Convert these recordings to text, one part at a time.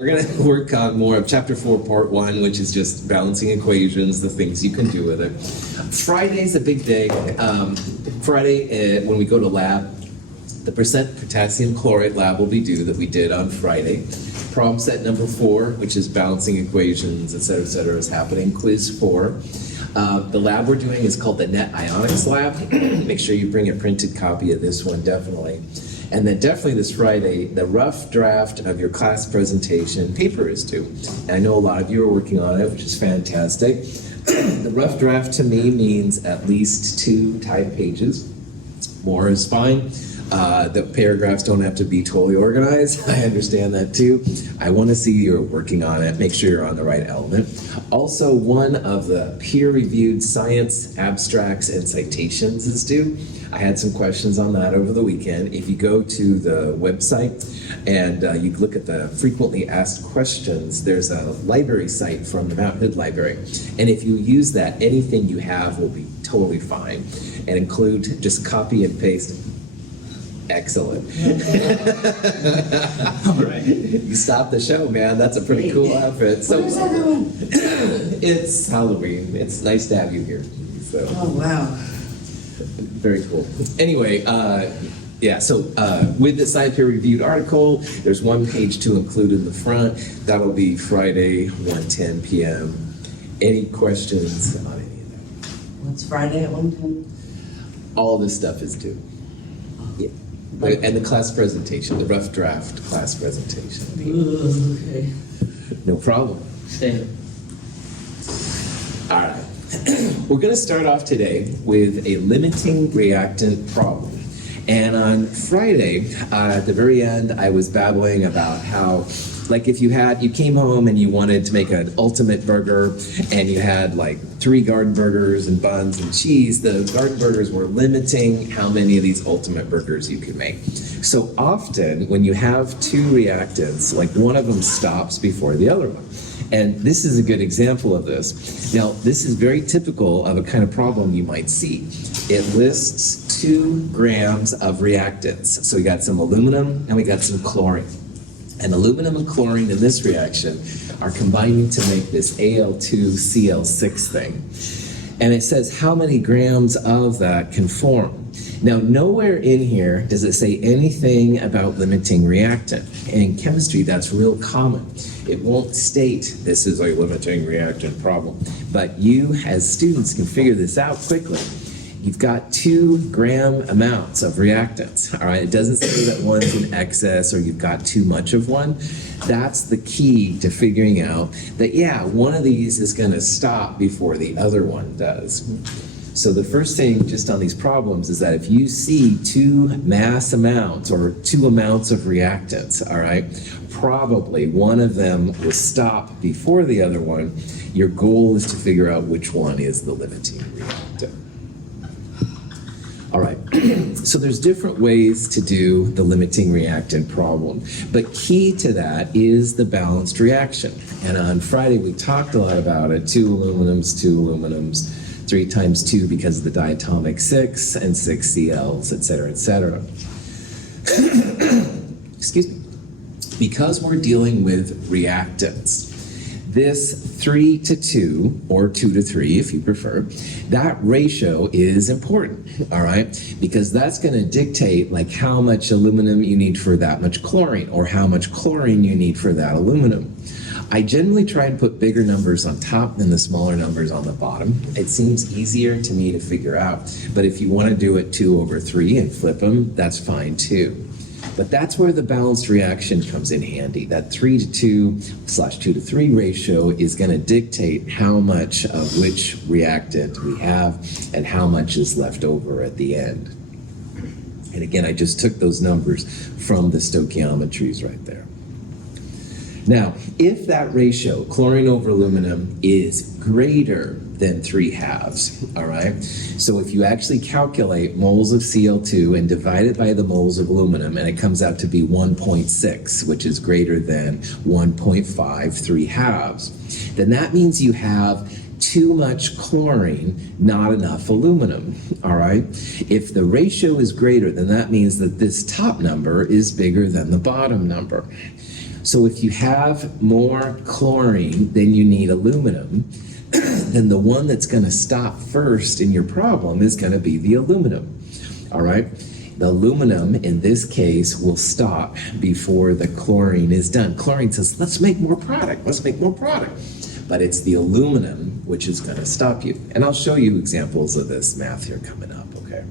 We're going to work on more of Chapter 4, Part 1, which is just balancing equations, the things you can do with it. Friday's a big day. Friday, when we go to lab, the percent potassium chloride lab will be due that we did on Friday. Problem set number 4, which is balancing equations, et cetera, is happening. Quiz 4. The lab we're doing is called the Net Ionics Lab. Make sure you bring a printed copy of this one, definitely. And then definitely this Friday, the rough draft of your class presentation paper is due. And I know a lot of you are working on it, which is fantastic. The rough draft to me means at least 2 type pages. More is fine. The paragraphs don't have to be totally organized. I understand that too. I want to see you're working on it. Make sure you're on the right element. Also, one of the peer-reviewed science abstracts and citations is due. I had some questions on that over the weekend. If you go to the website and you look at the frequently asked questions, there's a library site from the Mount Hood Library. And if you use that, anything you have will be totally fine. And include, just copy and paste. Excellent. All right. You stopped the show, man. That's a pretty cool outfit. So, what is that doing? It's Halloween. It's nice to have you here. So. Oh, wow. Very cool. Anyway, so with the side peer-reviewed article, there's 1 page to include in the front. That'll be Friday, 1:10 p.m. Any questions on any of that? What's Friday at 1:10? All this stuff is due. Yeah. And the class presentation, the rough draft class presentation. Okay. No problem. Stay. All right. We're going to start off today with a limiting reactant problem. And on Friday, at the very end, I was babbling about how, like, if you came home and you wanted to make an ultimate burger and you had like 3 garden burgers and buns and cheese, the garden burgers were limiting how many of these ultimate burgers you could make. So often when you have 2 reactants, like one of them stops before the other one. And this is a good example of this. Now, this is very typical of a kind of problem you might see. It lists 2 grams of reactants. So we got some aluminum and we got some chlorine. And aluminum and chlorine in this reaction are combining to make this Al2Cl6 thing. And it says how many grams of that can form. Now, nowhere in here does it say anything about limiting reactant. And in chemistry, that's real common. It won't state this is a limiting reactant problem. But you, as students, can figure this out quickly. You've got 2 gram amounts of reactants, all right? It doesn't say that one's in excess or you've got too much of one. That's the key to figuring out that, yeah, one of these is going to stop before the other one does. So the first thing just on these problems is that if you see 2 mass amounts or 2 amounts of reactants, all right, probably one of them will stop before the other one. Your goal is to figure out which one is the limiting reactant. All right, so there's different ways to do the limiting reactant problem, but key to that is the balanced reaction. And on Friday, we talked a lot about it, 2 aluminums, 3 times 2 because of the diatomic 6, and 6 Cls, et cetera, et cetera. Excuse me. Because we're dealing with reactants, this 3 to 2, or 2 to 3 if you prefer, that ratio is important, all right? Because that's going to dictate like how much aluminum you need for that much chlorine, or how much chlorine you need for that aluminum. I generally try and put bigger numbers on top than the smaller numbers on the bottom. It seems easier to me to figure out, but if you want to do it 2 over 3 and flip them, that's fine too. But that's where the balanced reaction comes in handy. That 3 to 2 / 2 to 3 ratio is going to dictate how much of which reactant we have and how much is left over at the end. And again, I just took those numbers from the stoichiometries right there. Now, if that ratio, chlorine over aluminum, is greater than 3/2, all right? So if you actually calculate moles of Cl2 and divide it by the moles of aluminum, and it comes out to be 1.6, which is greater than 1.5 3/2, then that means you have too much chlorine, not enough aluminum, all right? If the ratio is greater, then that means that this top number is bigger than the bottom number. So if you have more chlorine than you need aluminum, then the one that's going to stop first in your problem is going to be the aluminum. All right? The aluminum, in this case, will stop before the chlorine is done. Chlorine says, let's make more product, let's make more product. But it's the aluminum which is going to stop you. And I'll show you examples of this math here coming up, okay?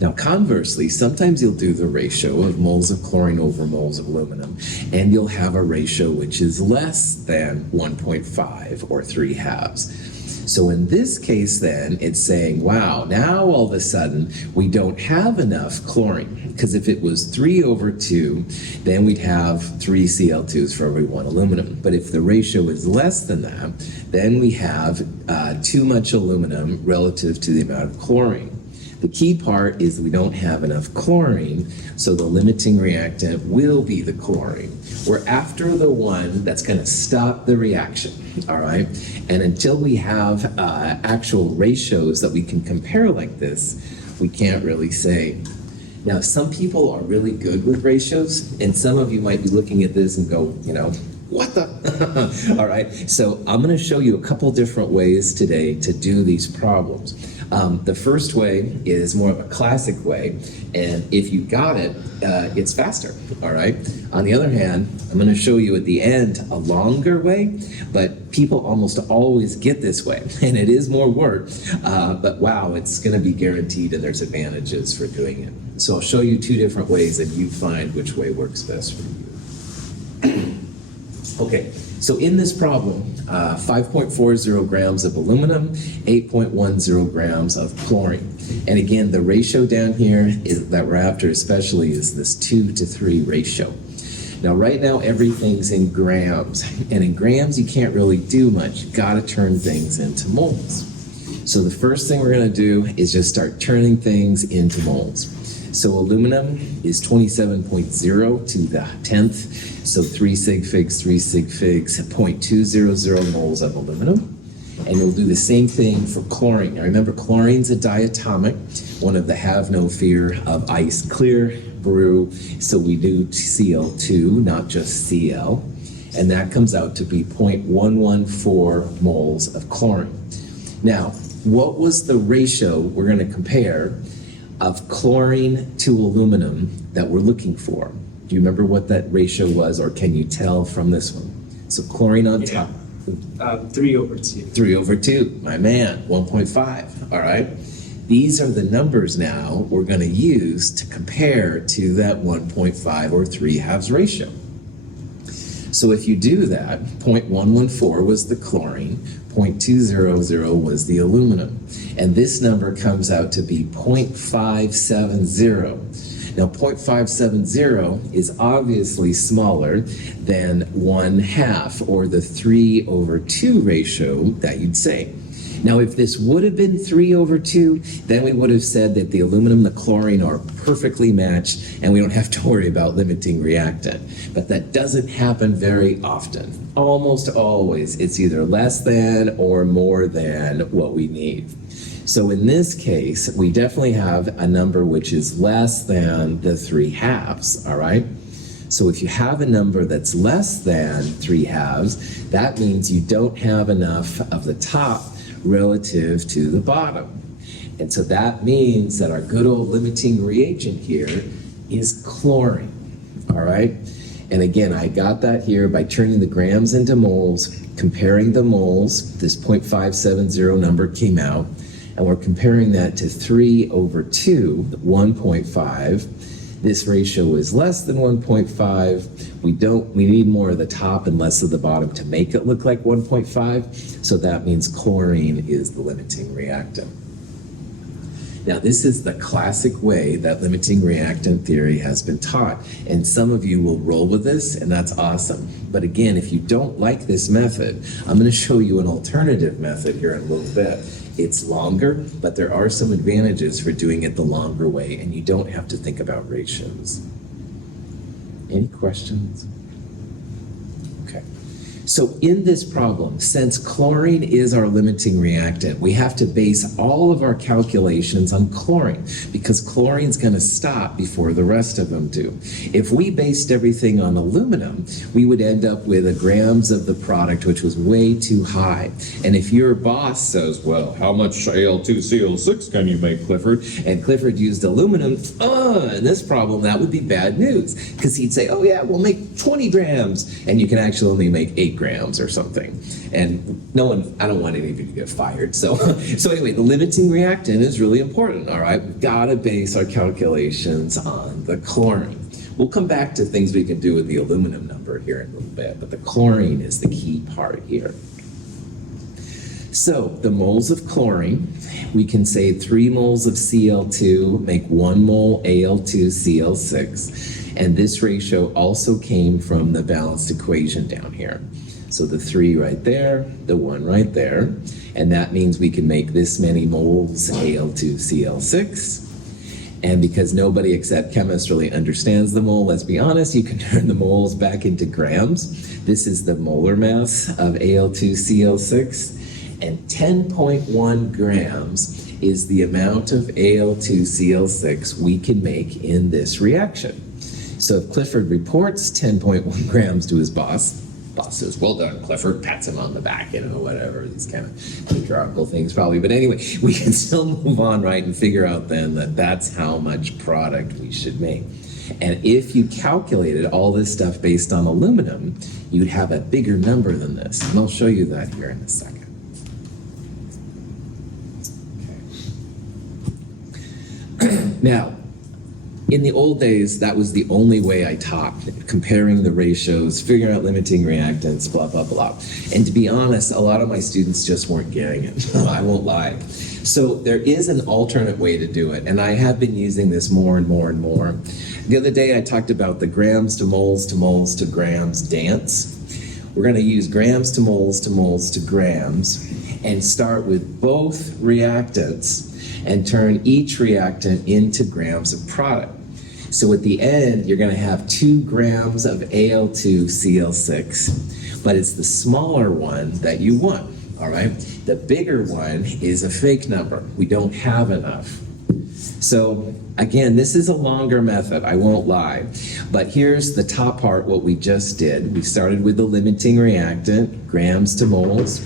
Now, conversely, sometimes you'll do the ratio of moles of chlorine over moles of aluminum, and you'll have a ratio which is less than 1.5 or 3/2. So in this case, then, it's saying, wow, now all of a sudden, we don't have enough chlorine, because if it was 3/2, then we'd have 3 Cl2s for every 1 aluminum. But if the ratio is less than that, then we have too much aluminum relative to the amount of chlorine. The key part is we don't have enough chlorine, so the limiting reactant will be the chlorine. We're after the one that's going to stop the reaction, all right? And until we have actual ratios that we can compare like this, we can't really say. Now, some people are really good with ratios, and some of you might be looking at this and go, you know, what the? All right, so I'm going to show you a couple different ways today to do these problems. The first way is more of a classic way, and if you got it, it's faster, all right? On the other hand, I'm going to show you at the end a longer way, but people almost always get this way, and it is more work, but wow, it's going to be guaranteed, and there's advantages for doing it. So I'll show you 2 different ways, and you find which way works best for you. Okay, so in this problem, 5.40 grams of aluminum, 8.10 grams of chlorine. And again, the ratio down here that we're after especially is this 2-to-3 ratio. Now, right now, everything's in grams. And in grams, you can't really do much. You gotta turn things into moles. So the first thing we're gonna do is just start turning things into moles. So aluminum is 27.0 to the 10th. So 3 sig figs, 3 sig figs, 0.200 moles of aluminum. And we'll do the same thing for chlorine. Now remember, chlorine's a diatomic, one of the have no fear of ice clear brew. So we do Cl2, not just Cl. And that comes out to be 0.114 moles of chlorine. Now, what was the ratio we're going to compare of chlorine to aluminum that we're looking for? Do you remember what that ratio was, or can you tell from this one? So chlorine on top. 3/2. 3/2, my man, 1.5, all right? These are the numbers now we're gonna use to compare to that 1.5 or 3/2 ratio. So if you do that, 0.114 was the chlorine, 0.200 was the aluminum. And this number comes out to be 0.570. Now 0.570 is obviously smaller than 1/2, or the 3/2 ratio that you'd say. Now if this would have been 3/2, then we would have said that the aluminum and the chlorine are perfectly matched and we don't have to worry about limiting reactant. But that doesn't happen very often. Almost always it's either less than or more than what we need. So in this case, we definitely have a number which is less than the 3/2, all right? So if you have a number that's less than 3/2, that means you don't have enough of the top relative to the bottom. And so that means that our good old limiting reagent here is chlorine, all right? And again, I got that here by turning the grams into moles, comparing the moles. This 0.570 number came out, and we're comparing that to 3/2, 1.5. This ratio is less than 1.5. We need more of the top and less of the bottom to make it look like 1.5. So that means chlorine is the limiting reactant. Now, this is the classic way that limiting reactant theory has been taught, and some of you will roll with this, and that's awesome. But again, if you don't like this method, I'm going to show you an alternative method here in a little bit. It's longer, but there are some advantages for doing it the longer way, and you don't have to think about ratios. Any questions? Okay. So in this problem, since chlorine is our limiting reactant, we have to base all of our calculations on chlorine because chlorine's going to stop before the rest of them do. If we based everything on aluminum, we would end up with a grams of the product, which was way too high. And if your boss says, well, how much Al2CO6 can you make, Clifford? And Clifford used aluminum, in this problem, that would be bad news because he'd say, oh yeah, we'll make 20 grams. And you can actually only make 8 grams or something. And no one, I don't want any of you to get fired. So anyway, the limiting reactant is really important, all right? We've got to base our calculations on the chlorine. We'll come back to things we can do with the aluminum number here in a little bit, but the chlorine is the key part here. So the moles of chlorine, we can say 3 moles of Cl2 make 1 mole Al2Cl6. And this ratio also came from the balanced equation down here. So the 3 right there, the 1 right there, and that means we can make this many moles Al2Cl6. And because nobody except chemists really understands the mole, let's be honest, you can turn the moles back into grams. This is the molar mass of Al2Cl6, and 10.1 grams is the amount of Al2Cl6 we can make in this reaction. So if Clifford reports 10.1 grams to his boss says, well done, Clifford, pats him on the back, whatever, these kind of patriarchal things probably. But anyway, we can still move on, right, and figure out then that that's how much product we should make. And if you calculated all this stuff based on aluminum, you'd have a bigger number than this. And I'll show you that here in a second. Okay. Now, in the old days, that was the only way I taught, comparing the ratios, figuring out limiting reactants, blah, blah, blah. And to be honest, a lot of my students just weren't getting it. I won't lie. So there is an alternate way to do it, and I have been using this more and more and more. The other day, I talked about the grams to moles to moles to grams dance. We're going to use grams to moles to moles to grams and start with both reactants and turn each reactant into grams of product. So at the end, you're going to have 2 grams of Al2Cl6, but it's the smaller one that you want, all right? The bigger one is a fake number. We don't have enough. So again, this is a longer method, I won't lie, but here's the top part, what we just did. We started with the limiting reactant, grams to moles,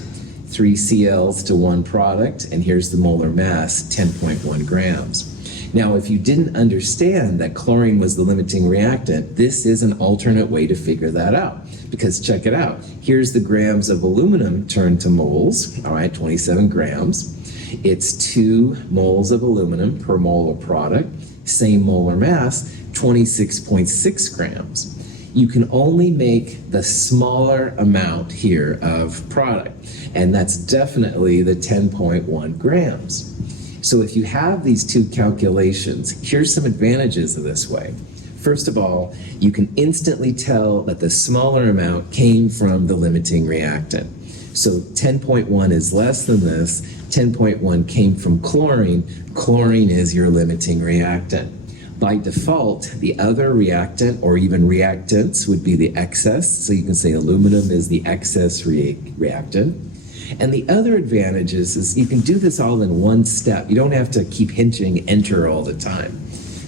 3 Cls to 1 product, and here's the molar mass, 10.1 grams. Now, if you didn't understand that chlorine was the limiting reactant, this is an alternate way to figure that out. Because check it out. Here's the grams of aluminum turned to moles, all right, 27 grams. It's 2 moles of aluminum per mole of product, same molar mass, 26.6 grams. You can only make the smaller amount here of product, and that's definitely the 10.1 grams. So if you have these 2 calculations, here's some advantages of this way. First of all, you can instantly tell that the smaller amount came from the limiting reactant. So 10.1 is less than this, 10.1 came from chlorine. Chlorine is your limiting reactant. By default, the other reactant or even reactants would be the excess. So you can say aluminum is the excess reactant. And the other advantage is you can do this all in one step. You don't have to keep hitching enter all the time.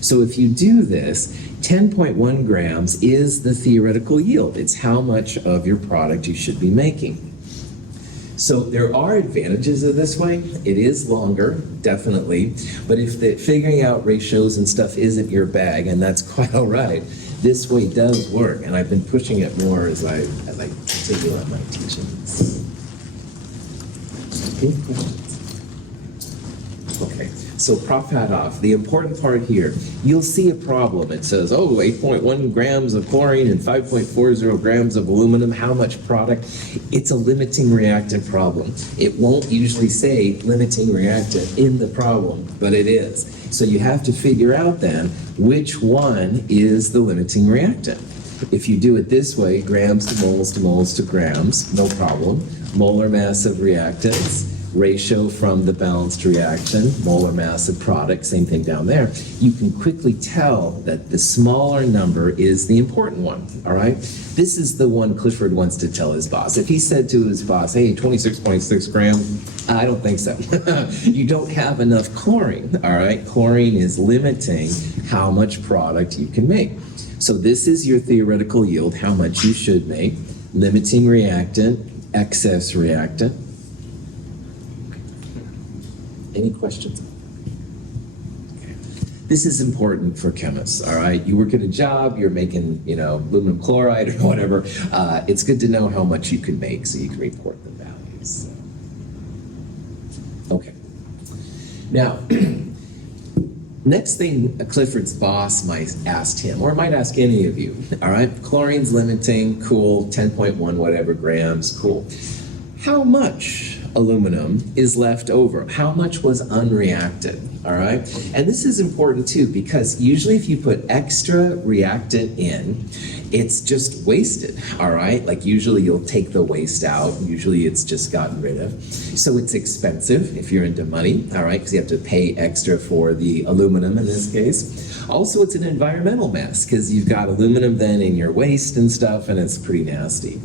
So if you do this, 10.1 grams is the theoretical yield. It's how much of your product you should be making. So there are advantages of this way. It is longer, definitely, but if figuring out ratios and stuff isn't your bag, and that's quite all right, this way does work, and I've been pushing it more as I continue on my teachings. Okay, so Prof hat off. The important part here, you'll see a problem. It says, 8.1 grams of chlorine and 5.40 grams of aluminum. How much product? It's a limiting reactant problem. It won't usually say limiting reactant in the problem, but it is. So you have to figure out then which one is the limiting reactant. If you do it this way, grams to moles to moles to grams, no problem. Molar mass of reactants. ratio from the balanced reaction, molar mass of product, same thing down there, you can quickly tell that the smaller number is the important one, all right? This is the one Clifford wants to tell his boss. If he said to his boss, hey, 26.6 grams, I don't think so. You don't have enough chlorine, all right? Chlorine is limiting how much product you can make. So this is your theoretical yield, how much you should make, limiting reactant, excess reactant. Any questions? Okay. This is important for chemists, all right? You work at a job, you're making, aluminum chloride or whatever. It's good to know how much you can make so you can report the values. Okay. Now, next thing Clifford's boss might ask him, or might ask any of you, all right? Chlorine's limiting, cool, 10.1 whatever grams, cool. How much aluminum is left over? How much was unreacted, all right? And this is important too, because usually if you put extra reactant in, it's just wasted, all right? Like usually you'll take the waste out, usually it's just gotten rid of. So it's expensive if you're into money, all right? Because you have to pay extra for the aluminum in this case. Also, it's an environmental mess because you've got aluminum then in your waste and stuff, and it's pretty nasty.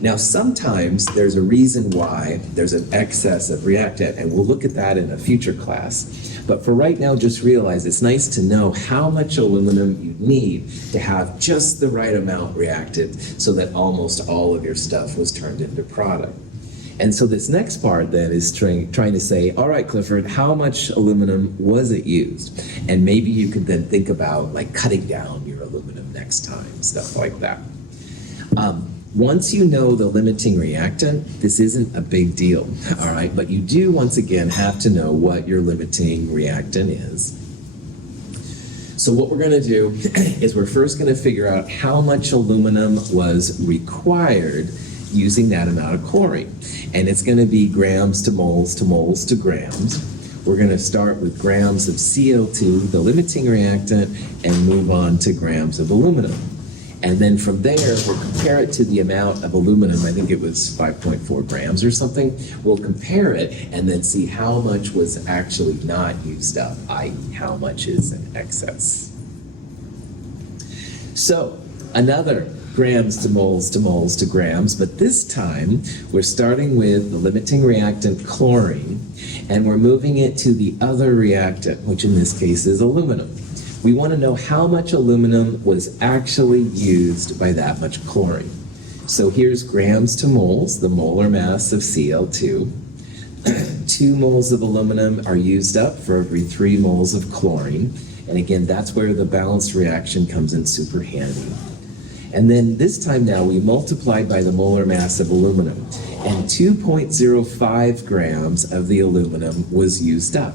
Now, sometimes there's a reason why there's an excess of reactant, and we'll look at that in a future class. But for right now, just realize it's nice to know how much aluminum you need to have just the right amount reacted so that almost all of your stuff was turned into product. And so this next part then is trying to say, all right, Clifford, how much aluminum was it used? And maybe you could then think about like cutting down your aluminum next time, stuff like that. Once you know the limiting reactant, this isn't a big deal, all right? But you do, once again, have to know what your limiting reactant is. So what we're going to do is we're first going to figure out how much aluminum was required using that amount of chlorine. And it's going to be grams to moles to moles to grams. We're going to start with grams of CO2, the limiting reactant, and move on to grams of aluminum. And then from there, we'll compare it to the amount of aluminum. I think it was 5.4 grams or something. We'll compare it and then see how much was actually not used up, i.e. how much is in excess. So another grams to moles to moles to grams, but this time we're starting with the limiting reactant chlorine, and we're moving it to the other reactant, which in this case is aluminum. We want to know how much aluminum was actually used by that much chlorine. So here's grams to moles, the molar mass of Cl2. 2 moles of aluminum are used up for every 3 moles of chlorine. And again, that's where the balanced reaction comes in super handy. And then this time now we multiplied by the molar mass of aluminum. And 2.05 grams of the aluminum was used up.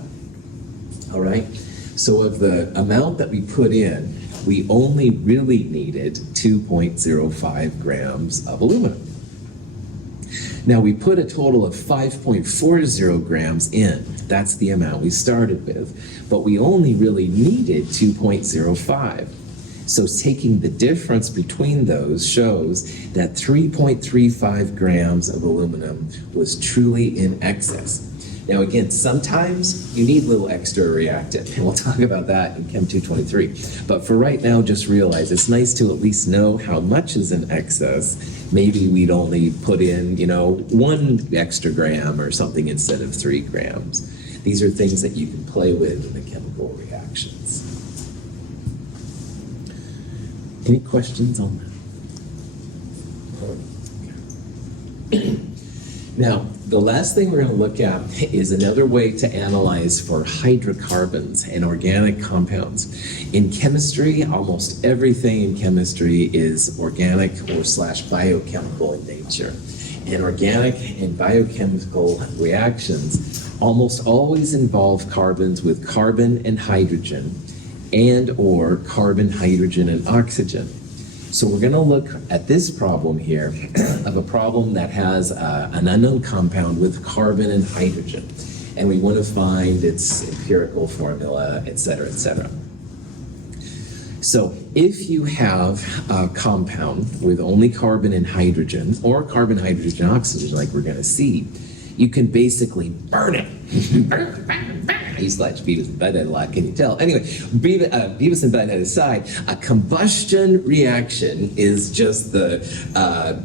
All right? So of the amount that we put in, we only really needed 2.05 grams of aluminum. Now we put a total of 5.40 grams in. That's the amount we started with. But we only really needed 2.05. So taking the difference between those shows that 3.35 grams of aluminum was truly in excess. Now again, sometimes you need a little extra reactant, and we'll talk about that in Chem 223. But for right now, just realize it's nice to at least know how much is in excess. Maybe we'd only put in, 1 extra gram or something instead of 3 grams. These are things that you can play with in the chemical reactions. Any questions on that? Now, the last thing we're going to look at is another way to analyze for hydrocarbons and organic compounds. In chemistry, almost everything in chemistry is organic or / biochemical in nature. And organic and biochemical reactions almost always involve carbons with carbon and hydrogen or carbon, hydrogen, and oxygen. So we're going to look at this problem here of a problem that has an unknown compound with carbon and hydrogen. And we want to find its empirical formula, et cetera, et cetera. So if you have a compound with only carbon and hydrogen, or carbon, hydrogen, oxygen, like we're going to see, you can basically burn it. I used to watch Beavis and Butthead a lot, can you tell? Anyway, Beavis and Butthead aside, a combustion reaction is just the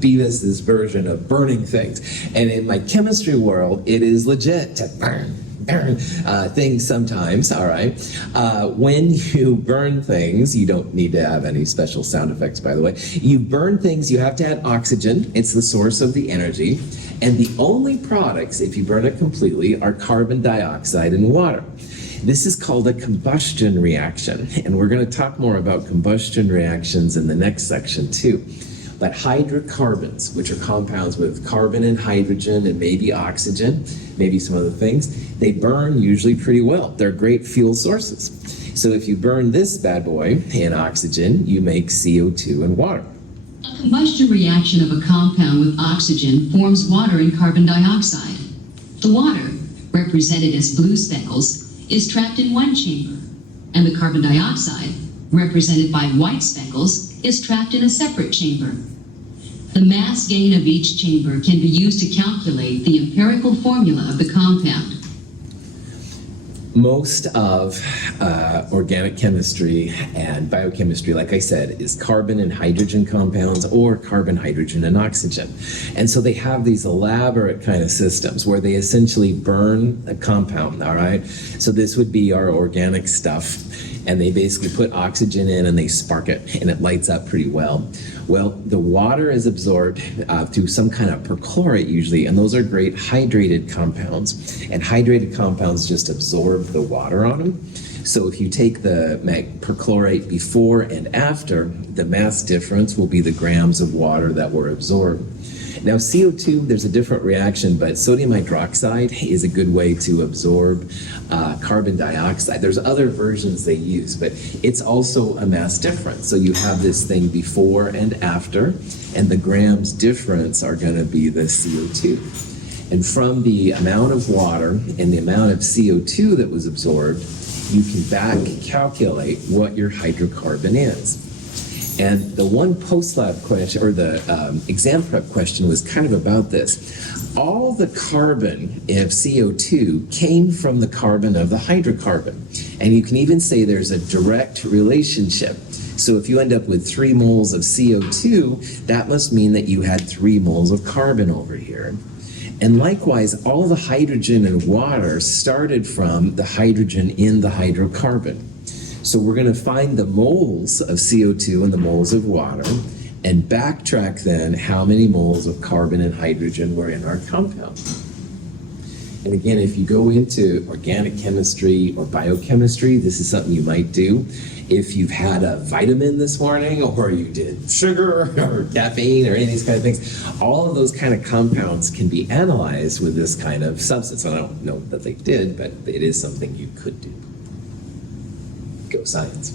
Beavis's version of burning things. And in my chemistry world, it is legit to burn things sometimes, all right? When you burn things, you don't need to have any special sound effects, by the way. You burn things, you have to add oxygen. It's the source of the energy. And the only products, if you burn it completely, are carbon dioxide and water. This is called a combustion reaction. And we're going to talk more about combustion reactions in the next section, too. But hydrocarbons, which are compounds with carbon and hydrogen and maybe oxygen, maybe some other things, they burn usually pretty well. They're great fuel sources. So if you burn this bad boy in oxygen, you make CO2 and water. A combustion reaction of a compound with oxygen forms water and carbon dioxide. The water, represented as blue speckles, is trapped in one chamber, and the carbon dioxide, represented by white speckles, is trapped in a separate chamber. The mass gain of each chamber can be used to calculate the empirical formula of the compound. Most of organic chemistry and biochemistry, like I said, is carbon and hydrogen compounds or carbon, hydrogen, and oxygen. And so they have these elaborate kind of systems where they essentially burn a compound, all right? So this would be our organic stuff. And they basically put oxygen in and they spark it, and it lights up pretty well. Well, the water is absorbed through some kind of perchlorate usually, and those are great hydrated compounds. And hydrated compounds just absorb the water on them. So if you take the perchlorate before and after, the mass difference will be the grams of water that were absorbed. Now CO2, there's a different reaction, but sodium hydroxide is a good way to absorb carbon dioxide. There's other versions they use, but it's also a mass difference. So you have this thing before and after, and the grams difference are going to be the CO2. And from the amount of water and the amount of CO2 that was absorbed, you can back calculate what your hydrocarbon is. And the one post-lab question, or the exam prep question, was kind of about this. All the carbon of CO2 came from the carbon of the hydrocarbon. And you can even say there's a direct relationship. So if you end up with 3 moles of CO2, that must mean that you had 3 moles of carbon over here. And likewise, all the hydrogen and water started from the hydrogen in the hydrocarbon. So we're going to find the moles of CO2 and the moles of water and backtrack then how many moles of carbon and hydrogen were in our compound. And again, if you go into organic chemistry or biochemistry, this is something you might do. If you've had a vitamin this morning, or you did sugar or caffeine or any of these kind of things, all of those kind of compounds can be analyzed with this kind of substance. I don't know that they did, but it is something you could do. Go science.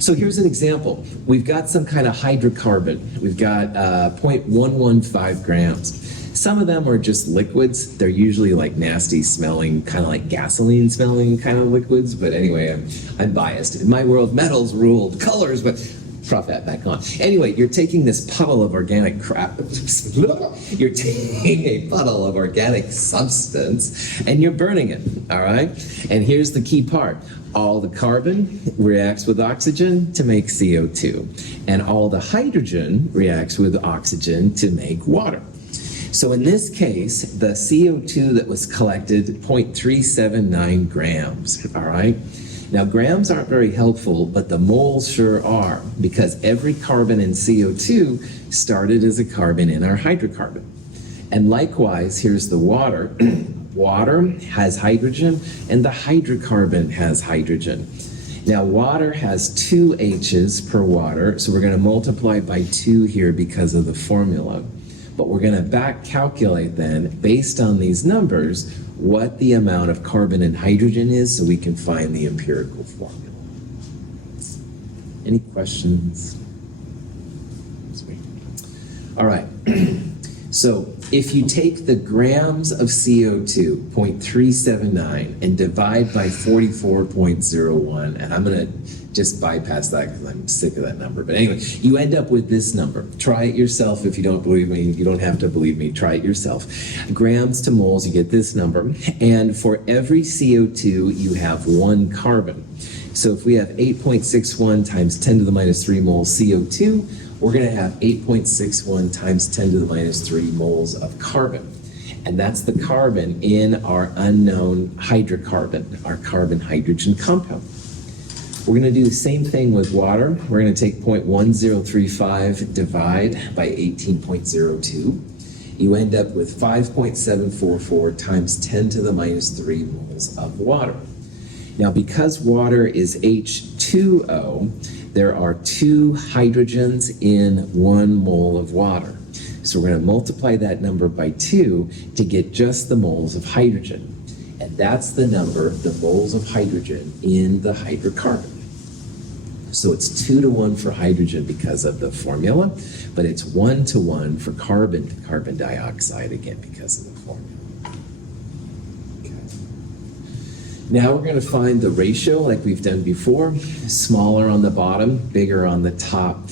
So here's an example. We've got some kind of hydrocarbon. We've got 0.115 grams. Some of them are just liquids. They're usually like nasty smelling, kind of like gasoline smelling kind of liquids. But anyway, I'm biased. In my world, metals ruled, colors, but drop that back on. Anyway, you're taking this puddle of organic crap. You're taking a puddle of organic substance and you're burning it, all right? And here's the key part. All the carbon reacts with oxygen to make CO2, and all the hydrogen reacts with oxygen to make water. So in this case, the CO2 that was collected, 0.379 grams, all right? Now, grams aren't very helpful, but the moles sure are, because every carbon in CO2 started as a carbon in our hydrocarbon. And likewise, here's the water. Water has hydrogen, and the hydrocarbon has hydrogen. Now, water has 2 H's per water, so we're going to multiply by 2 here because of the formula. But we're going to back calculate then, based on these numbers, what the amount of carbon and hydrogen is so we can find the empirical formula. Any questions? Sweet. All right. So if you take the grams of CO2, 0.379, and divide by 44.01, and I'm going to just bypass that because I'm sick of that number. But anyway, you end up with this number. Try it yourself. If you don't believe me, you don't have to believe me. Try it yourself. Grams to moles, you get this number. And for every CO2, you have 1 carbon. So if we have 8.61 times 10 to the minus 3 moles CO2, we're going to have 8.61 times 10 to the minus 3 moles of carbon. And that's the carbon in our unknown hydrocarbon, our carbon-hydrogen compound. We're going to do the same thing with water. We're going to take 0.1035 divide by 18.02. You end up with 5.744 times 10 to the minus 3 moles of water. Now, because water is H2O, there are 2 hydrogens in 1 mole of water. So we're going to multiply that number by 2 to get just the moles of hydrogen. And that's the number, the moles of hydrogen in the hydrocarbon. So it's 2 to 1 for hydrogen because of the formula, but it's 1 to 1 for carbon dioxide, again, because of the formula. Now we're going to find the ratio like we've done before, smaller on the bottom, bigger on the top.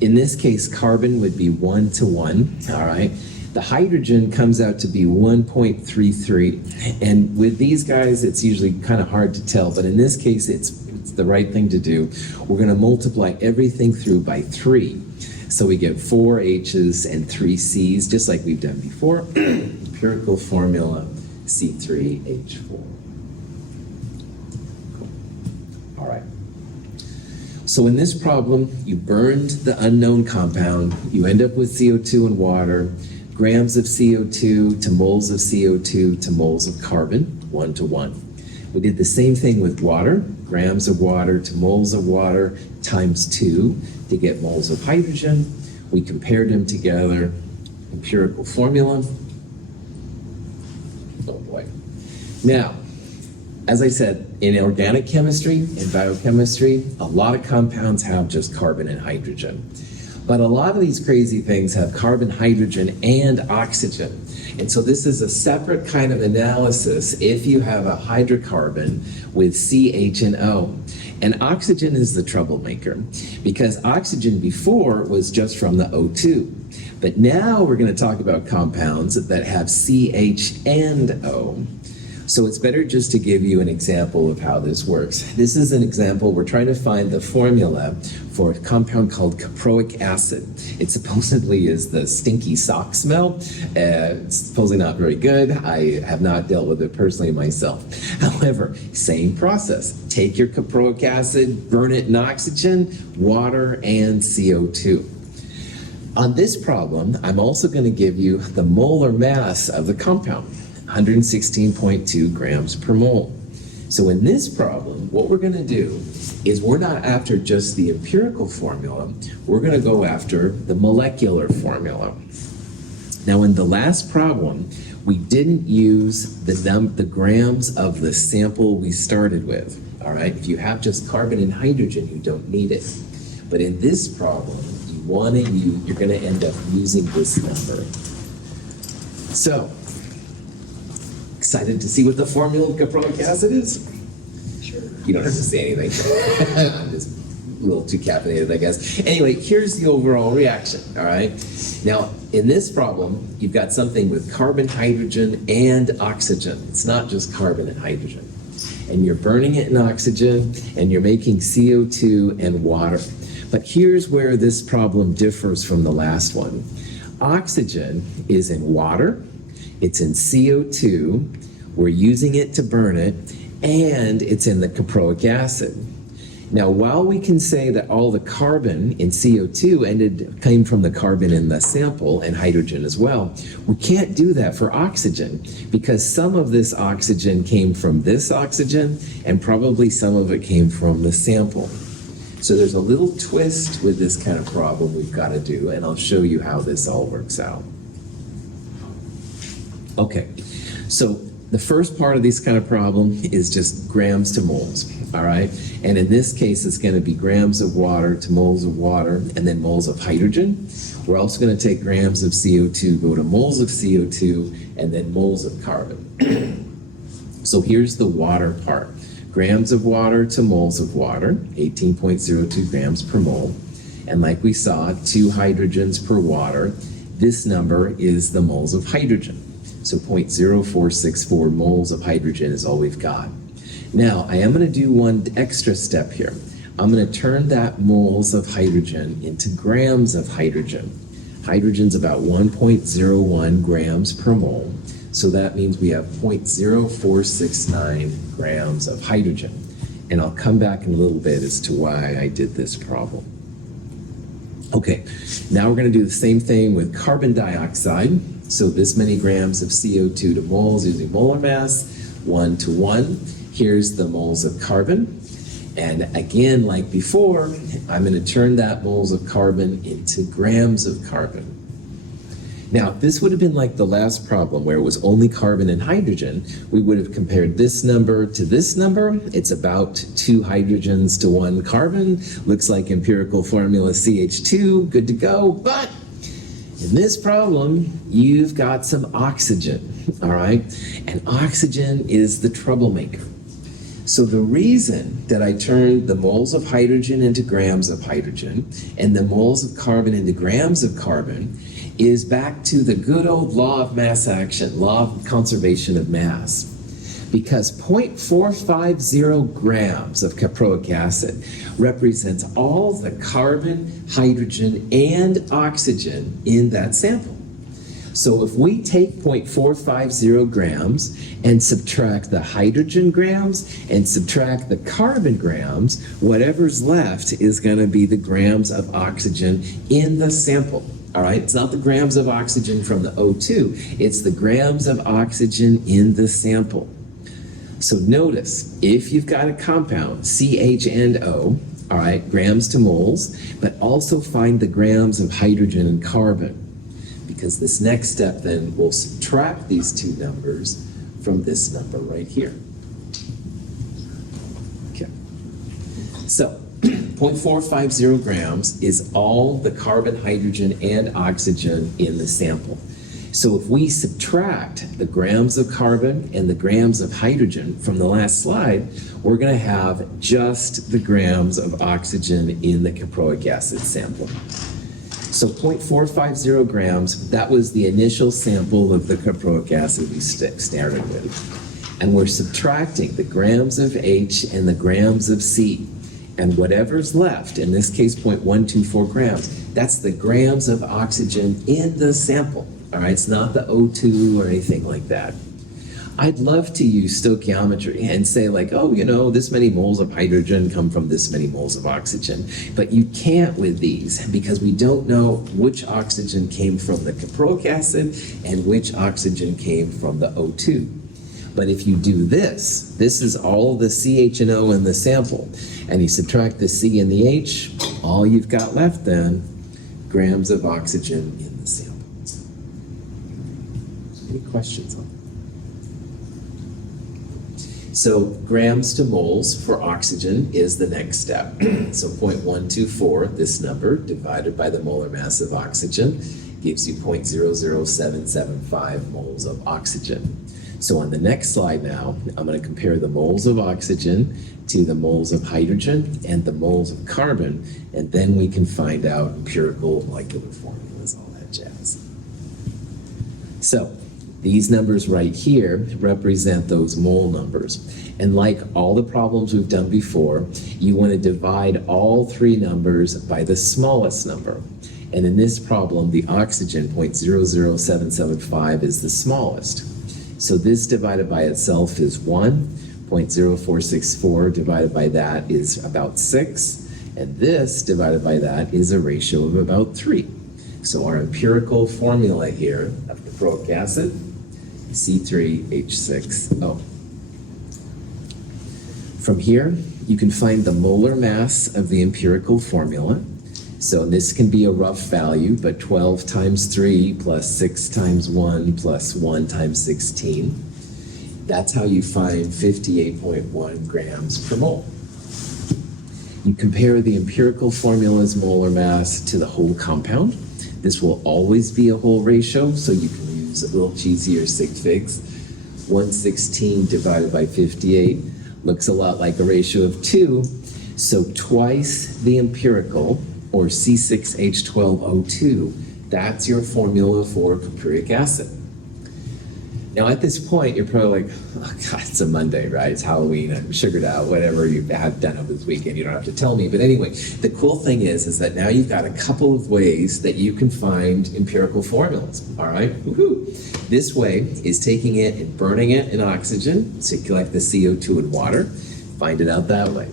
In this case, carbon would be 1 to 1, all right? The hydrogen comes out to be 1.33, and with these guys, it's usually kind of hard to tell, but in this case, it's the right thing to do. We're going to multiply everything through by 3. So we get 4 H's and 3 C's, just like we've done before. Empirical formula, C3H4. All right. So in this problem, you burned the unknown compound. You end up with CO2 and water, grams of CO2 to moles of CO2 to moles of carbon, 1 to 1. We did the same thing with water, grams of water to moles of water times 2 to get moles of hydrogen. We compared them together, empirical formula. Oh boy. Now, as I said, in organic chemistry, in biochemistry, a lot of compounds have just carbon and hydrogen. But a lot of these crazy things have carbon, hydrogen, and oxygen. And so this is a separate kind of analysis if you have a hydrocarbon with CH and O. And oxygen is the troublemaker because oxygen before was just from the O2. But now we're going to talk about compounds that have CH and O. So it's better just to give you an example of how this works. This is an example. We're trying to find the formula for a compound called caproic acid. It supposedly is the stinky sock smell. It's supposedly not very good. I have not dealt with it personally myself. However, same process. Take your caproic acid, burn it in oxygen, water, and CO2. On this problem, I'm also going to give you the molar mass of the compound. 116.2 grams per mole. So in this problem, what we're going to do is we're not after just the empirical formula, we're going to go after the molecular formula. Now in the last problem, we didn't use the grams of the sample we started with. All right, if you have just carbon and hydrogen, you don't need it. But in this problem, you're going to end up using this number. So, excited to see what the formula of caproic acid is? Sure. You don't have to say anything. I'm just a little too caffeinated, I guess. Anyway, here's the overall reaction, all right? Now, in this problem, you've got something with carbon, hydrogen, and oxygen. It's not just carbon and hydrogen. And you're burning it in oxygen, and you're making CO2 and water. But here's where this problem differs from the last one. Oxygen is in water, it's in CO2, we're using it to burn it, and it's in the caproic acid. Now, while we can say that all the carbon in CO2 came from the carbon in the sample and hydrogen as well, we can't do that for oxygen because some of this oxygen came from this oxygen and probably some of it came from the sample. So there's a little twist with this kind of problem we've got to do, and I'll show you how this all works out. Okay, so the first part of this kind of problem is just grams to moles, all right? And in this case, it's going to be grams of water to moles of water, and then moles of hydrogen. We're also going to take grams of CO2, go to moles of CO2, and then moles of carbon. So here's the water part. Grams of water to moles of water, 18.02 grams per mole. And like we saw, 2 hydrogens per water. This number is the moles of hydrogen. So 0.0464 moles of hydrogen is all we've got. Now, I am going to do one extra step here. I'm going to turn that moles of hydrogen into grams of hydrogen. Hydrogen's about 1.01 grams per mole. So that means we have 0.0469 grams of hydrogen. And I'll come back in a little bit as to why I did this problem. Okay, now we're going to do the same thing with carbon dioxide. So this many grams of CO2 to moles using molar mass, 1 to 1. Here's the moles of carbon. And again, like before, I'm going to turn that moles of carbon into grams of carbon. Now, this would have been like the last problem where it was only carbon and hydrogen. We would have compared this number to this number. It's about 2 hydrogens to 1 carbon. Looks like empirical formula CH2, good to go. But in this problem, you've got some oxygen, all right? And oxygen is the troublemaker. So the reason that I turned the moles of hydrogen into grams of hydrogen and the moles of carbon into grams of carbon is back to the good old law of mass action, law of conservation of mass. Because 0.450 grams of caproic acid represents all the carbon, hydrogen, and oxygen in that sample. So if we take 0.450 grams and subtract the hydrogen grams and subtract the carbon grams, whatever's left is going to be the grams of oxygen in the sample. All right, it's not the grams of oxygen from the O2, it's the grams of oxygen in the sample. So notice, if you've got a compound, CH and O, all right, grams to moles, but also find the grams of hydrogen and carbon, because this next step then will subtract these two numbers from this number right here. Okay, so 0.450 grams is all the carbon, hydrogen, and oxygen in the sample. So if we subtract the grams of carbon and the grams of hydrogen from the last slide, we're going to have just the grams of oxygen in the caproic acid sample. So 0.450 grams, that was the initial sample of the caproic acid we started with. And we're subtracting the grams of H and the grams of C. And whatever's left, in this case 0.124 grams, that's the grams of oxygen in the sample. All right, it's not the O2 or anything like that. I'd love to use stoichiometry and say like, oh, you know, this many moles of hydrogen come from this many moles of oxygen. But you can't with these because we don't know which oxygen came from the caproic acid and which oxygen came from the O2. But if you do this, this is all the CH and O in the sample, and you subtract the C and the H, all you've got left then, grams of oxygen in the sample. Any questions on that? So grams to moles for oxygen is the next step. So 0.124, this number, divided by the molar mass of oxygen, gives you 0.00775 moles of oxygen. So on the next slide now, I'm going to compare the moles of oxygen to the moles of hydrogen and the moles of carbon, and then we can find out empirical molecular formulas, all that jazz. So these numbers right here represent those mole numbers. And like all the problems we've done before, you want to divide all three numbers by the smallest number. And in this problem, the oxygen, 0.00775, is the smallest. So this divided by itself is 1. 0.0464 divided by that is about 6. And this divided by that is a ratio of about 3. So our empirical formula here of caproic acid, C3H6O. From here, you can find the molar mass of the empirical formula. So this can be a rough value, but 12 times 3 plus 6 times 1 plus 1 times 16. That's how you find 58.1 grams per mole. You compare the empirical formula's molar mass to the whole compound. This will always be a whole ratio, so you can use a little cheesier sig figs. 116 divided by 58 looks a lot like a ratio of 2, so twice the empirical, or C6H12O2. That's your formula for pipric acid. Now at this point, you're probably like, oh God, it's a Monday, right? It's Halloween, I'm sugared out, whatever you have done over this weekend, you don't have to tell me. But anyway, the cool thing is that now you've got a couple of ways that you can find empirical formulas, all right? Woohoo! This way is taking it and burning it in oxygen to collect the CO2 and water, find it out that way.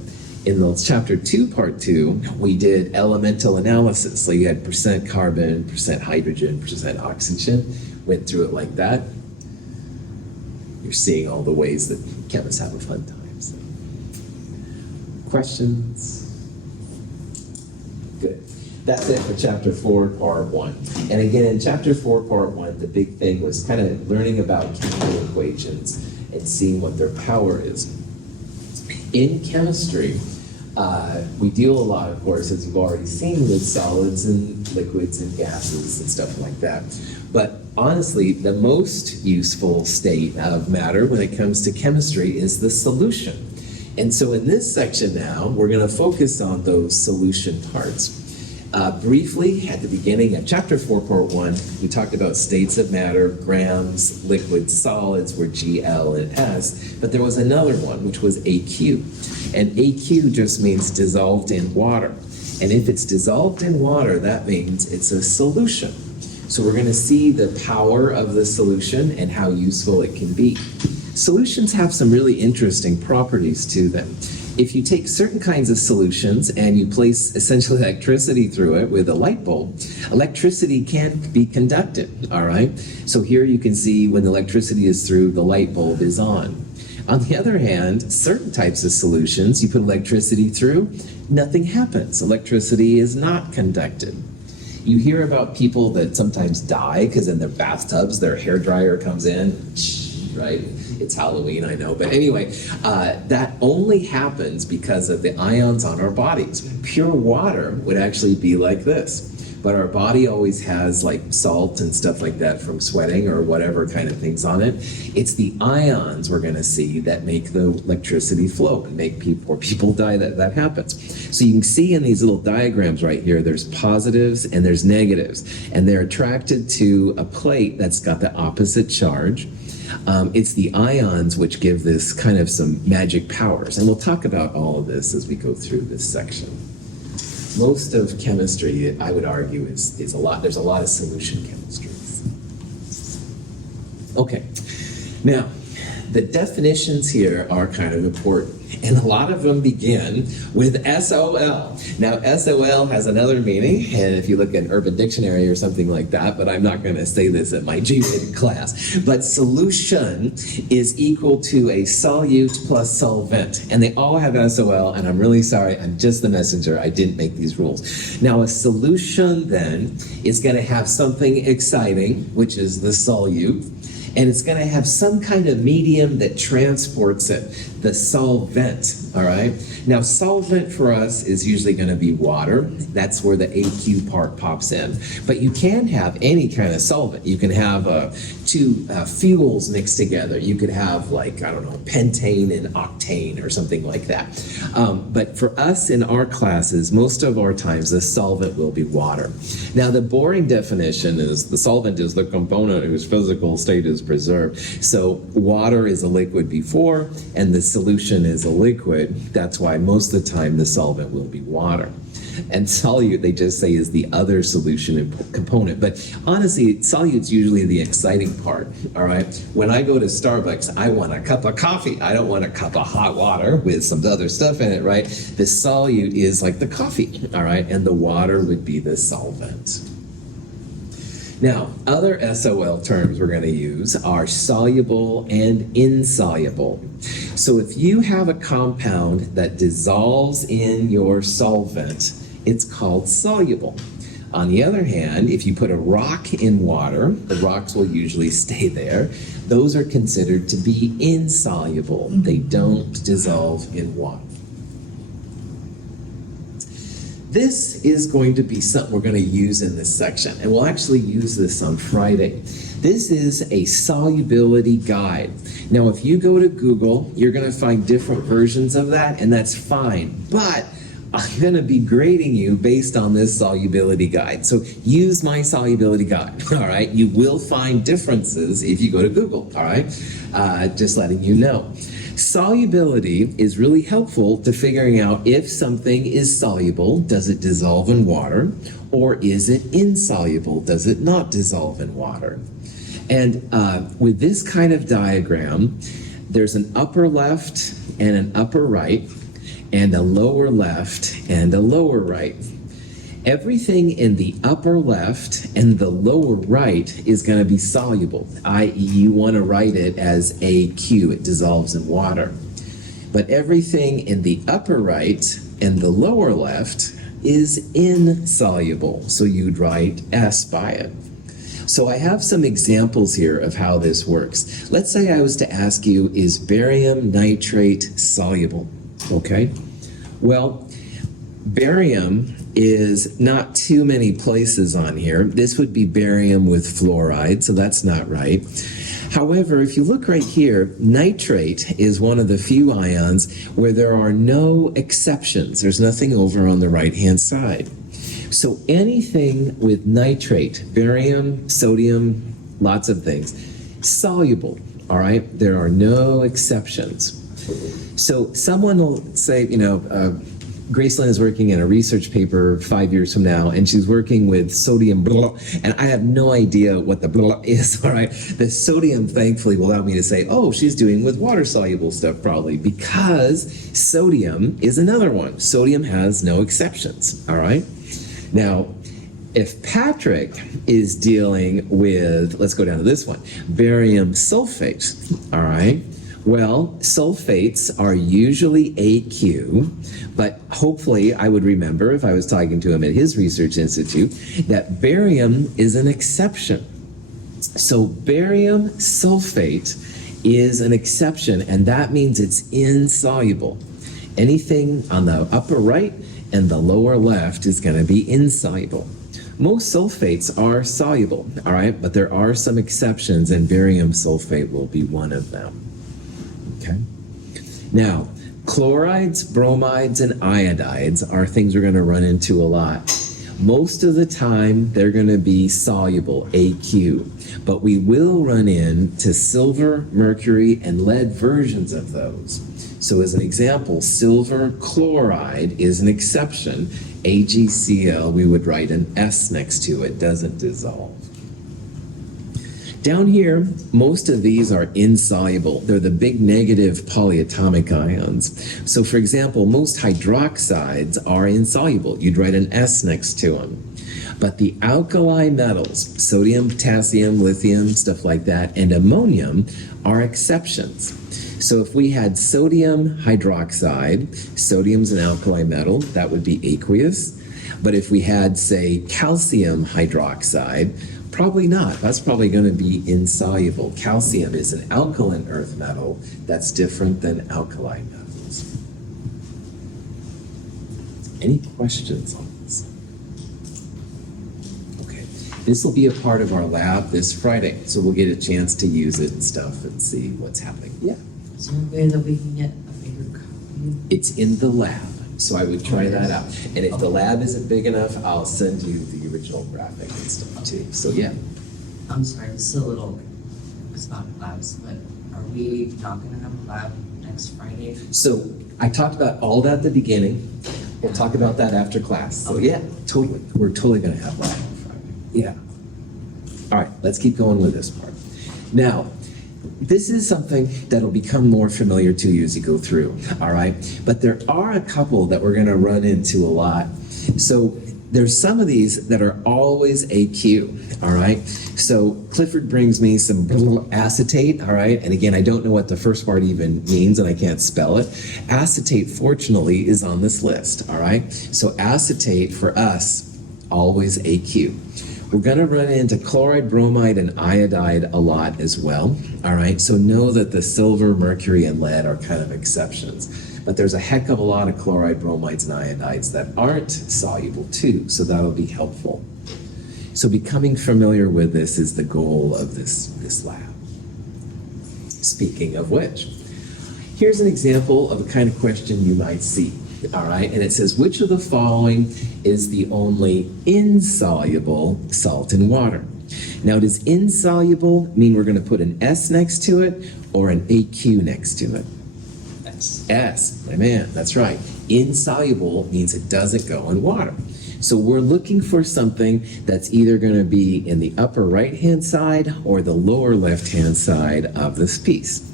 In the chapter 2, part 2, we did elemental analysis. So you had percent carbon, percent hydrogen, percent oxygen, went through it like that. You're seeing all the ways that chemists have a fun time. So. Questions? Good. That's it for chapter 4, part 1. And again, in chapter 4, part 1, the big thing was kind of learning about chemical equations and seeing what their power is. In chemistry, we deal a lot, of course, as you've already seen, with solids and liquids and gases and stuff like that. But honestly, the most useful state of matter when it comes to chemistry is the solution. And so in this section now, we're going to focus on those solution parts. Briefly, at the beginning of chapter 4, part 1, we talked about states of matter, grams, liquids, solids were G, L, and S, but there was another one, which was AQ. And AQ just means dissolved in water. And if it's dissolved in water, that means it's a solution. So we're going to see the power of the solution and how useful it can be. Solutions have some really interesting properties to them. If you take certain kinds of solutions and you place essentially electricity through it with a light bulb, electricity can't be conducted, all right? So here you can see when the electricity is through, the light bulb is on. On the other hand, certain types of solutions, you put electricity through, nothing happens. Electricity is not conducted. You hear about people that sometimes die because in their bathtubs, their hairdryer comes in, right? It's Halloween, I know. But anyway, that only happens because of the ions on our bodies. Pure water would actually be like this. But our body always has like salt and stuff like that from sweating or whatever kind of things on it. It's the ions we're going to see that make the electricity flow and make people die. That happens. So you can see in these little diagrams right here, there's positives and there's negatives. And they're attracted to a plate that's got the opposite charge. It's the ions which give this kind of some magic powers. And we'll talk about all of this as we go through this section. Most of chemistry, I would argue, is there's a lot of solution chemistries. Okay, now the definitions here are kind of important, and a lot of them begin with SOL. Now, SOL has another meaning, and if you look at Urban Dictionary or something like that, but I'm not going to say this at my G-rated class, but solution is equal to a solute plus solvent, and they all have SOL, and I'm really sorry, I'm just the messenger, I didn't make these rules. Now, a solution, then, is going to have something exciting, which is the solute, and it's going to have some kind of medium that transports it, the solvent, all right? Now, solvent for us is usually going to be water. That's where the AQ part pops in. But you can have any kind of solvent. You can have two fuels mixed together. You could have, like, I don't know, pentane and octane or something like that. But for us in our classes, most of our times, the solvent will be water. Now, the boring definition is the solvent is the component whose physical state is preserved. So water is a liquid before, and the solution is a liquid. That's why most of the time the solvent will be water. And solute, they just say, is the other solution component. But honestly, solute's usually the exciting part, all right? When I go to Starbucks, I want a cup of coffee. I don't want a cup of hot water with some other stuff in it, right? The solute is like the coffee, all right? And the water would be the solvent. Now, other SOL terms we're going to use are soluble and insoluble. So if you have a compound that dissolves in your solvent, it's called soluble. On the other hand, if you put a rock in water, the rocks will usually stay there. Those are considered to be insoluble. They don't dissolve in water. This is going to be something we're going to use in this section, and we'll actually use this on Friday. This is a solubility guide. Now, if you go to Google, you're going to find different versions of that, and that's fine. But I'm going to be grading you based on this solubility guide. So use my solubility guide, all right? You will find differences if you go to Google, all right? Just letting you know. Solubility is really helpful to figuring out if something is soluble, does it dissolve in water, or is it insoluble, does it not dissolve in water? And with this kind of diagram, there's an upper left and an upper right, and a lower left and a lower right. Everything in the upper left and the lower right is going to be soluble, i.e. you want to write it as AQ, it dissolves in water. But everything in the upper right and the lower left is insoluble, so you'd write S by it. So I have some examples here of how this works. Let's say I was to ask you, is barium nitrate soluble? Okay, well, barium is not too many places on here. This would be barium with fluoride, so that's not right. However, if you look right here, nitrate is one of the few ions where there are no exceptions. There's nothing over on the right-hand side. So anything with nitrate, barium, sodium, lots of things, soluble, all right? There are no exceptions. So someone will say, Gracelyn is working in a research paper 5 years from now, and she's working with sodium blah, and I have no idea what the blah is, all right? The sodium, thankfully, will allow me to say, oh, she's doing with water-soluble stuff probably, because sodium is another one. Sodium has no exceptions, all right? Now, if Patrick is dealing with, let's go down to this one, barium sulfate, all right? Well, sulfates are usually AQ, but hopefully I would remember, if I was talking to him at his research institute, that barium is an exception. So barium sulfate is an exception, and that means it's insoluble. Anything on the upper right and the lower left is going to be insoluble. Most sulfates are soluble, all right, but there are some exceptions, and barium sulfate will be one of them. Okay. Now, chlorides, bromides, and iodides are things we're going to run into a lot. Most of the time, they're going to be soluble, AQ, but we will run into silver, mercury, and lead versions of those. So as an example, silver chloride is an exception. AgCl, we would write an S next to it, doesn't dissolve. Down here, most of these are insoluble. They're the big negative polyatomic ions. So for example, most hydroxides are insoluble. You'd write an S next to them. But the alkali metals, sodium, potassium, lithium, stuff like that, and ammonium are exceptions. So if we had sodium hydroxide, sodium's an alkali metal, that would be aqueous. But if we had, say, calcium hydroxide, probably not. That's probably going to be insoluble. Calcium is an alkaline earth metal that's different than alkali metals. Any questions on this? Okay. This will be a part of our lab this Friday, so we'll get a chance to use it and stuff and see what's happening. Yeah. Is there a way that we can get a bigger copy? It's in the lab, so I would try that out. And if the lab isn't big enough, I'll send you the original graphic and stuff too. So yeah. I'm sorry, this is a little, it's not labs, but are we not gonna have a lab next Friday? So I talked about all that at the beginning. We'll talk about that after class. So yeah, totally. We're totally gonna have lab on Friday. Yeah. All right, let's keep going with this part. Now, this is something that'll become more familiar to you as you go through, all right? But there are a couple that we're gonna run into a lot. So there's some of these that are always AQ, all right? So Clifford brings me some acetate, all right? And again, I don't know what the first part even means and I can't spell it. Acetate, fortunately, is on this list, all right? So acetate for us always AQ. We're going to run into chloride, bromide, and iodide a lot as well. All right, so know that the silver, mercury, and lead are kind of exceptions. But there's a heck of a lot of chloride, bromides, and iodides that aren't soluble too, so that'll be helpful. So becoming familiar with this is the goal of this lab. Speaking of which, here's an example of a kind of question you might see. All right, and it says, which of the following is the only insoluble salt in water? Now, does insoluble mean we're going to put an S next to it or an AQ next to it? S, my man, that's right. Insoluble means it doesn't go in water. So we're looking for something that's either going to be in the upper right-hand side or the lower left-hand side of this piece.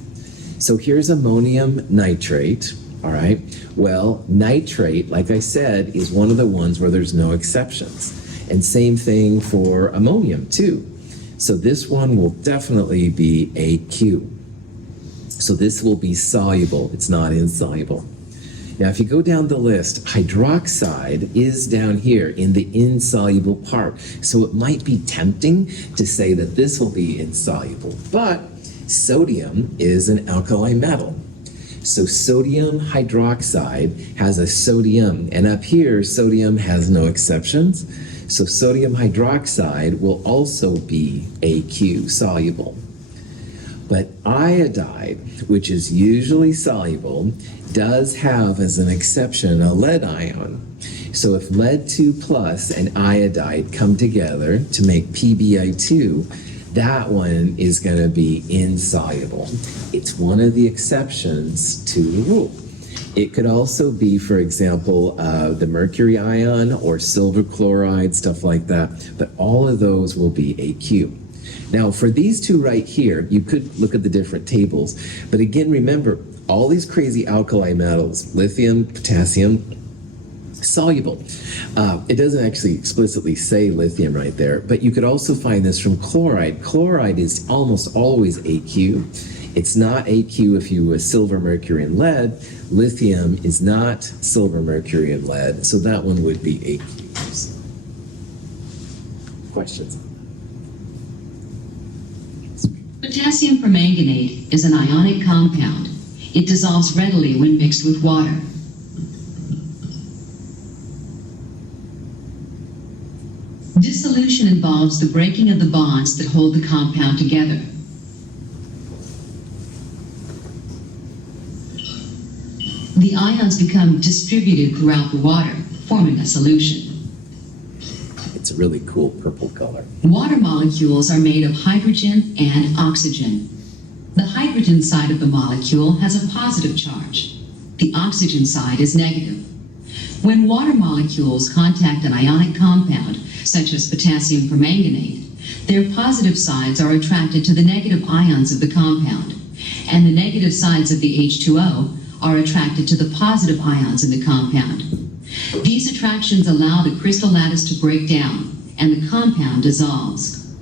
So here's ammonium nitrate. All right, well, nitrate, like I said, is one of the ones where there's no exceptions. And same thing for ammonium, too. So this one will definitely be AQ. So this will be soluble, it's not insoluble. Now, if you go down the list, hydroxide is down here in the insoluble part. So it might be tempting to say that this will be insoluble, but sodium is an alkali metal. So sodium hydroxide has a sodium, and up here, sodium has no exceptions. So sodium hydroxide will also be AQ, soluble. But iodide, which is usually soluble, does have as an exception a lead ion. So if lead 2 plus and iodide come together to make PbI2, that one is going to be insoluble. It's one of the exceptions to the rule. It could also be, for example, the mercury ion or silver chloride, stuff like that, but all of those will be AQ. Now, for these two right here, you could look at the different tables, but again, remember, all these crazy alkali metals, lithium, potassium, soluble. It doesn't actually explicitly say lithium right there, but you could also find this from chloride. Chloride is almost always AQ. It's not AQ if you was silver, mercury, and lead. Lithium is not silver, mercury, and lead, so that one would be AQ. Questions? Potassium permanganate is an ionic compound. It dissolves readily when mixed with water. Dissolution involves the breaking of the bonds that hold the compound together. The ions become distributed throughout the water, forming a solution. It's a really cool purple color. Water molecules are made of hydrogen and oxygen. The hydrogen side of the molecule has a positive charge. The oxygen side is negative. When water molecules contact an ionic compound, such as potassium permanganate, their positive sides are attracted to the negative ions of the compound, and the negative sides of the H2O are attracted to the positive ions in the compound. These attractions allow the crystal lattice to break down, and the compound dissolves.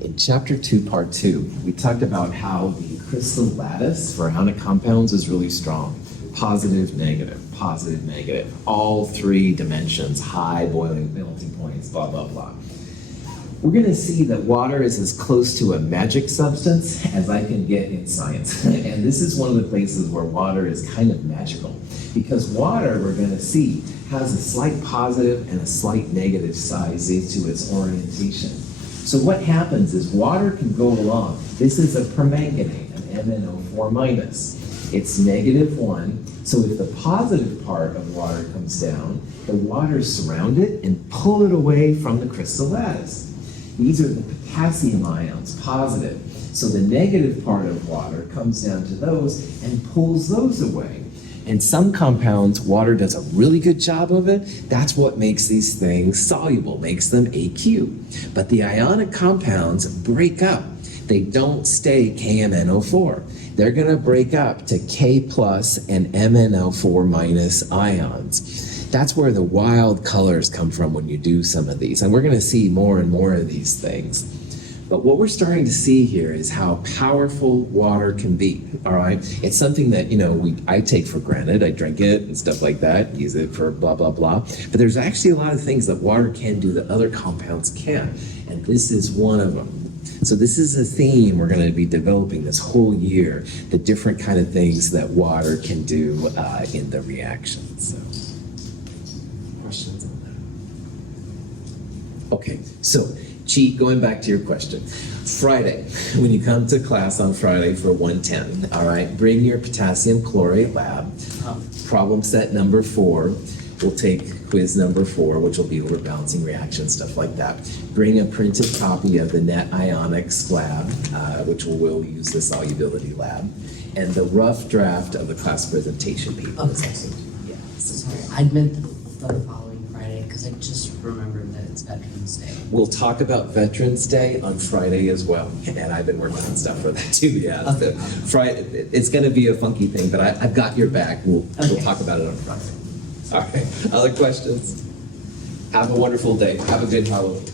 In Chapter 2, Part 2, we talked about how the crystal lattice for ionic compounds is really strong. Positive, negative, all three dimensions, high boiling melting points, blah, blah, blah. We're going to see that water is as close to a magic substance as I can get in science. And this is one of the places where water is kind of magical. Because water, we're going to see, has a slight positive and a slight negative side to its orientation. So what happens is water can go along. This is a permanganate, an MnO4 minus. It's -1, so if the positive part of water comes down, the water surround it and pull it away from the crystal lattice. These are the potassium ions, positive. So the negative part of water comes down to those and pulls those away. And some compounds, water does a really good job of it. That's what makes these things soluble, makes them AQ. But the ionic compounds break up. They don't stay KMnO4. They're going to break up to K plus and MnO4 minus ions. That's where the wild colors come from when you do some of these. And we're going to see more and more of these things. But what we're starting to see here is how powerful water can be, all right? It's something that, I take for granted. I drink it and stuff like that, use it for blah, blah, blah. But there's actually a lot of things that water can do that other compounds can't. And this is one of them. So this is a theme we're going to be developing this whole year, the different kind of things that water can do in the reaction. So, questions on that? Okay, so Chi, going back to your question. Friday, when you come to class on Friday for 110, all right, bring your potassium chlorate lab. Problem set number 4. We'll take quiz number 4, which will be over balancing reactions, stuff like that. Bring a printed copy of the net ionics lab, which we'll use the solubility lab, and the rough draft of the class presentation paper. Okay. Yeah, sorry, I meant the following Friday, because I just remembered that it's Veterans Day. We'll talk about Veterans Day on Friday as well, and I've been working on stuff for that too. Yeah, Okay. So Friday, it's going to be a funky thing, but I've got your back. We'll talk about it on Friday. All right. Other questions? Have a wonderful day. Have a good Halloween.